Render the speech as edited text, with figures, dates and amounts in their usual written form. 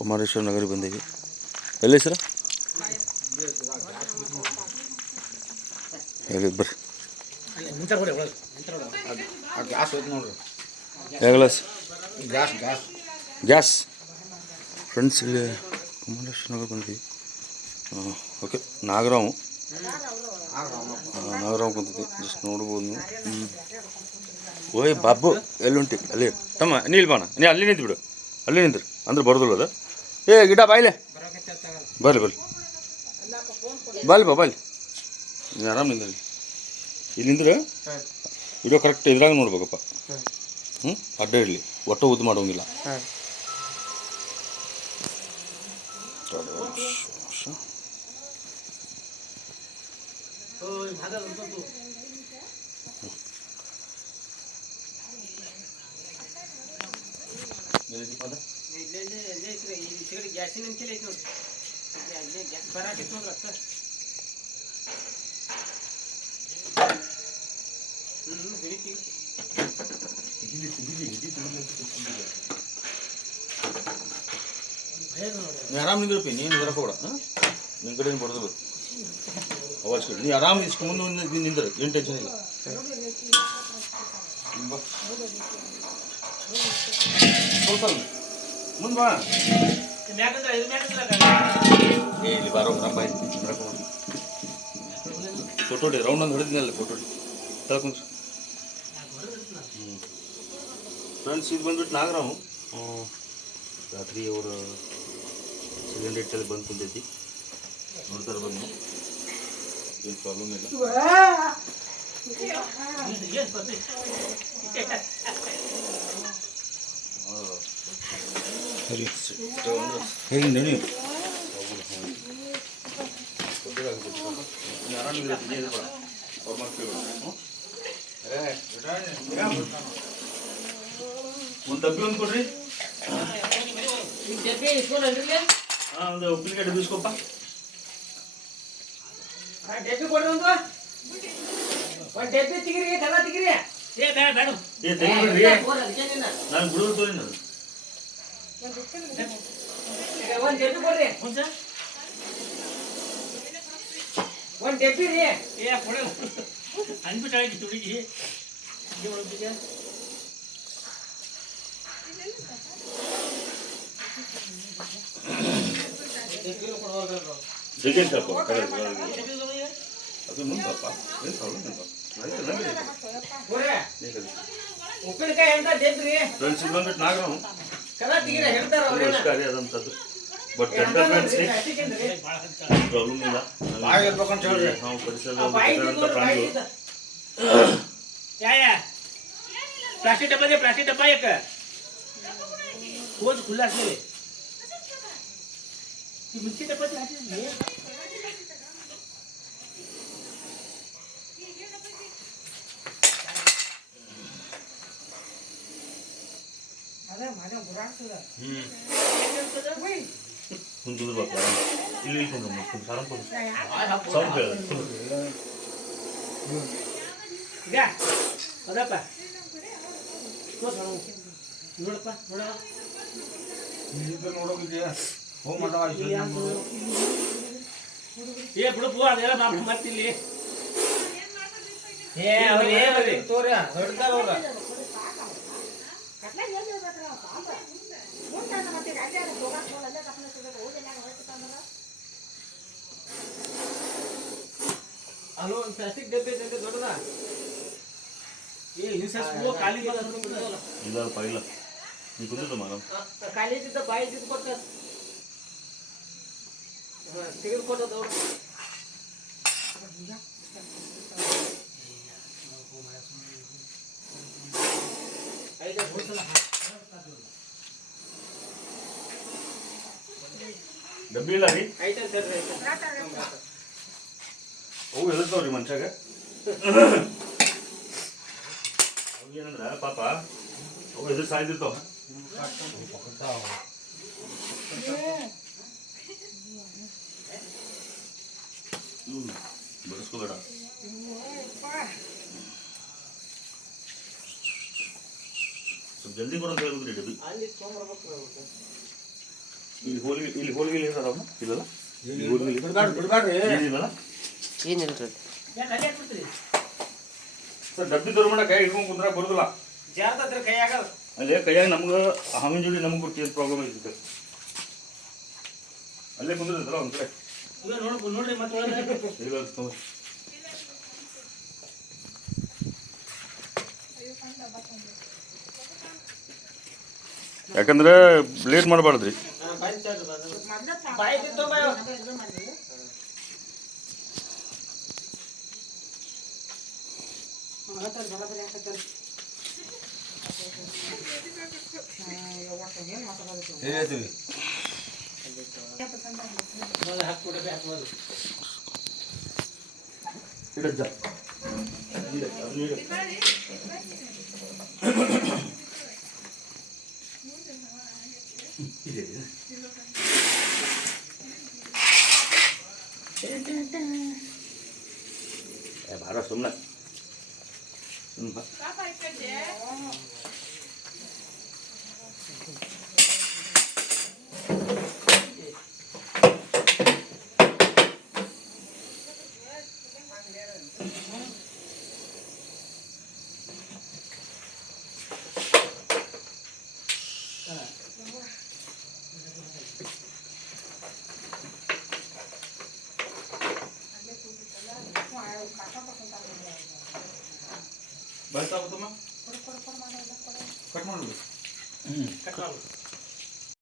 ಕುಮಾರೇಶ್ವರ ನಗರ ಬಂದೀವಿ. ಎಲ್ಲಿ ಸರ ಹೇಳಿ ಬರ್ರಿ. ಗ್ಯಾಸ್ ಫ್ರೆಂಡ್ಸ್ ಇಲ್ಲಿ ಕುಮಾರೇಶ್ವರ ನಗರ ಬಂದ್ವಿ. ಓಕೆ ನಾಗರಾವ್ ಬಂದಿದ್ದೆ ಜಸ್ಟ್ ನೋಡ್ಬೋದು ನೀವು. ಓಯ್ ಬಾಬು ಎಲ್ಲುಂಟಿ ಅಲ್ಲಿ ತಮ್ಮ ನೀಲ್ ಬಾಣ ನೀ ಅಲ್ಲಿ ನಿಂತು ಬಿಡು, ಅಲ್ಲಿ ನಿಂತ್ರಿ ಅಂದ್ರೆ ಬರೋದಿಲ್ಲ ಅದು. ಏ ಗಿಡ ಬಾಯ್ಲೆ ಬರ್ಲಿ ಬಾಯ್ಲಿ ನೀನು ಆರಾಮ ನಿಂದ್ರಿ. ಇಲ್ಲಿಂದ್ರೆ ವಿಡಿಯೋ ಕರೆಕ್ಟ್ ಇದ್ರಾಗ ನೋಡ್ಬೇಕಪ್ಪ. ಅಡ್ಡ ಇರಲಿ, ಒಟ್ಟು ಉದ್ದು ಮಾಡೋಂಗಿಲ್ಲ. ನೀ ಆರಾಮ ನಿಂದ್ರಪ್ಪಿ, ನೀನು ಬರಕೋಡ ನಿನ್ನ ಕಡೆ ಬರೋದಿಲ್ಲ ಅವಾಜ್ ಕಡೆ. ನೀ ಆರಾಮ ಇಸ್ಕೊ ಮುಂದೆ ನಿಂದ್ರೆ ಏನು ಟೆನ್ಷನ್ ಇಲ್ಲ. ಸ್ವಲ್ಪ ಮುಂದೆ ಬಾ. ಇಲ್ಲಿ ಬಾರೋ ರಂಬ ಫೋಟೋ ರೌಂಡ್ ಒಂದು ಹೊಡೆದಿನಲ್ಲ ಫೋಟೋ ತಳ್ಕೊಂಡು. ಫ್ರೆಂಡ್ಸ್ ಇದು ಬಂದ್ಬಿಟ್ಟು ನಾಗರಾವು ರಾತ್ರಿ ಅವರು ಸಿಲಿಂಡರ್ ಇಟ್ಟಲ್ಲಿ ಬಂದು ಕುಂತೈತಿ. ನೋಡ್ತಾರೆ ಬನ್ನಿ, ಏನು ಪ್ರಾಬ್ಲಮ್ ಇಲ್ಲ. ಹೇಳಿ ನಡಿ ಒಂದು ಡಬ್ಬಿ ಒಂದು ಕೊಡ್ರಿ. ಒಂದು ಉಪ್ಪಿನಕಾಯಿ ಡಬ್ಬಿ ಇಸ್ಕೊಪ್ಪ. ಡಬ್ಬಿ ಕೊಡ್ರಿ ಒಂದು ಡಬ್ಬಿ ತೆಗಿರಿ, ದನ ತೆಗಿರಿ. ನಾನು ಬಿಡೋದು ತೋರಿ ನಾನು ಒಂದು ಡಬ್ಬಿ ಕೊಡ್ರಿ. ಒಂದು ಡಬ್ಬಿ ರೀ ಅನ್ಬಿಟ್ಟು ಹುಡುಗಿ ಉಪ್ಪಿನಕಾಯಿ ಅಂತ ಡಬ್ಬಿ ಫ್ರೆಂಡ್ಸ್ ಬಂದ್ಬಿಟ್ಟು ನಾಗರಾವ್ ಅದಂಥದ್ದು. ಬಟ್ ಪ್ರಾಬ್ಲಮ್ ಇಲ್ಲ. ನಾವು ಪರಿಸರ ಪ್ರಾಣಿಗಳು. ಪ್ಲಾಸ್ಟಿಕ್ ಡಬ್ಬ ಯಾಕೆ ಹೋದ್ ಖುಲ್ಲ ಹಾಕ್ಲಿ ಮಿಕ್ಸಿ ಡಬ್ಬ ಕುಂದು ಬಾಪ ಇಲ್ಲಿ ಸಾರಂಪುರ ಸೌಂಡ್ ಅದಪ್ಪ ನೋಡಪ್ಪ ನೋಡೋಗಿದ್ಯಾ ಏ ಬಿಡಪ್ಪು ಅದೆಲ್ಲ ಮತ್ತಿಲ್ಲಿ ತೋರಿ ಹೊಡ್ತಾರ ಅವ್ರ ಅಲ್ಲೋ ಒಂದು ಪ್ಲಾಸ್ಟಿಕ್ ಡಬ್ಬಿ ಐತೆ ದೊಡ್ಡದ. ಏ ಇನ್ಸಸ್ಕೋ ಖಾಲಿ ಇಲ್ಲ ಪಾಯಿಲ್ಲ ನೀ ಕುಂದಿದ್ದು ಮಾರಂ ಖಾಲಿ ಇದ್ದ ಬಾಯಿ ಇದ್ದು ಕೊಟ್ಟ ತೆಗೆದು ಕೊಟ್ಟದ ಅವರು. ಡಬ್ಬಿ ಇಲ್ಲ ರೀ ಐತೆ ಸರ್ ಅವು ಎದರ್ತಾವ್ರಿ ಮನುಷ್ಯಾಗ. ಅವು ಏನಂದ್ರ ಪಾಪ ಅವು ಎದುರು ಸಾಯ್ದಿರ್ತಾವ. ಬೆಳೆಸ್ಕೋಬೇಡ. ಸ್ವಲ್ಪ ಜಲ್ದಿ ಬರೋದು ಹೇಳ್ಬೇಕ್ರಿ ಡಬ್ಬಿ. ಇಲ್ಲಿ ಹೋಲ್ಗಿಲ್ ಇದಾರಮ್ಮ ಇಲ್ಲಲ್ಲ ಏನಿಲ್ಲಲ್ಲ ಏನಿಲ್ರಿ ಸರ್ ಡಬ್ಬಿ ದೂರ ಮಾಡ ಕೈ ಹಿಡ್ಕೊಂಡು ಕುಂದ್ರ ಬರುದಿಲ್ಲ ಅಲ್ಲೇ ಕೈಯಾಗ ನಮ್ಗೆ ಹಾವಿನ ಜೋಡಿ ನಮ್ಗೆ ಗೊತ್ತಿ ಪ್ರಾಬ್ಲಮ್ ಐತಿ ಅಲ್ಲೇ ಕುಂದ್ರಲ್ಲ ಒಂದ್ ಕಡೆ ನೋಡ್ರಿ ಮತ್ತೆ ಯಾಕಂದ್ರೆ ಲೇಟ್ ಮಾಡಬಾರ್ದ್ರಿ ಇಡಜ್ಜ ಭಾಳ ಸುಮ್ಮನೆ ಬರ್ತಾ ಕಟ್ ಮಾಡಿ